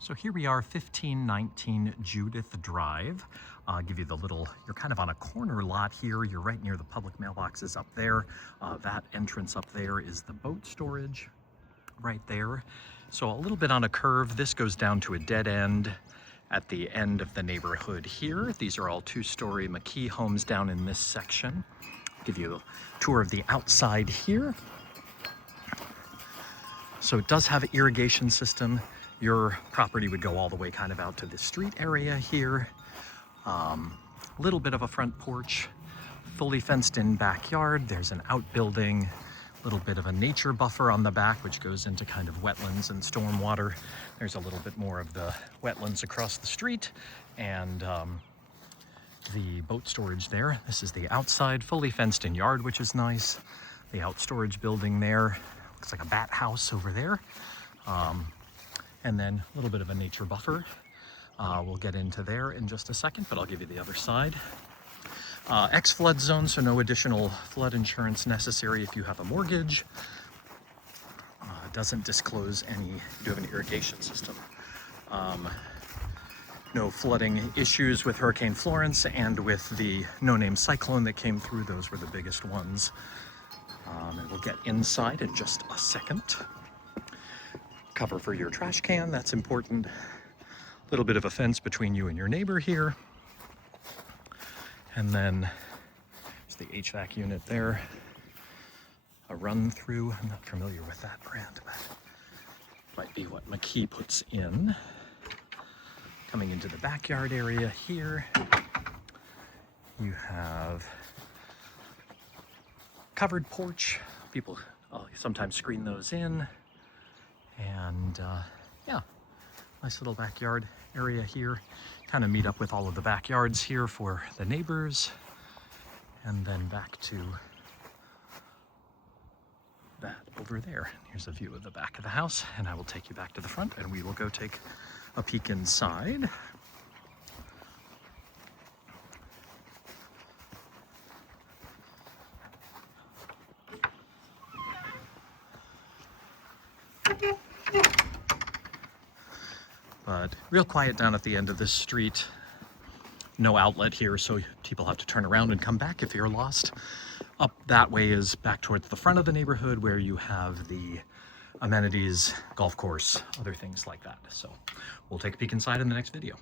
So here we are, 1519 Judith Drive. I'll give you the little, you're kind of on a corner lot here. You're right near the public mailboxes up there. That entrance up there is the boat storage right there. So a little bit on a curve. This goes down to a dead end at the end of the neighborhood here. These are all two-story McKee homes down in this section. I'll give you a tour of the outside here. So it does have an irrigation system. Your property would go all the way kind of out to the street area here. Little bit of a front porch, fully fenced in backyard. There's an outbuilding, little bit of a nature buffer on the back, which goes into kind of wetlands and stormwater. There's a little bit more of the wetlands across the street and the boat storage there. This is the outside, fully fenced in yard, which is nice. The out storage building there, looks like a bat house over there. And then a little bit of a nature buffer. We'll get into there in just a second, but I'll give you the other side. Ex-flood zone, so no additional flood insurance necessary if you have a mortgage. Doesn't disclose any, you do have an irrigation system. No flooding issues with Hurricane Florence and with the no-name cyclone that came through. Those were the biggest ones. And we'll get inside in just a second. Cover for your trash can, that's important. A little bit of a fence between you and your neighbor here. And then there's the HVAC unit there. A run through, I'm not familiar with that brand, but might be what McKee puts in. Coming into the backyard area here, you have covered porch. People sometimes screen those in. And yeah, nice little backyard area here. Kind of meet up with all of the backyards here for the neighbors. And then back to that over there. Here's a view of the back of the house, and I will take you back to the front and we will go take a peek inside. But real quiet down at the end of this street. No outlet here, so people have to turn around and come back if you're lost. Up that way is back towards the front of the neighborhood where you have the amenities, golf course, other things like that. So we'll take a peek inside in the next video.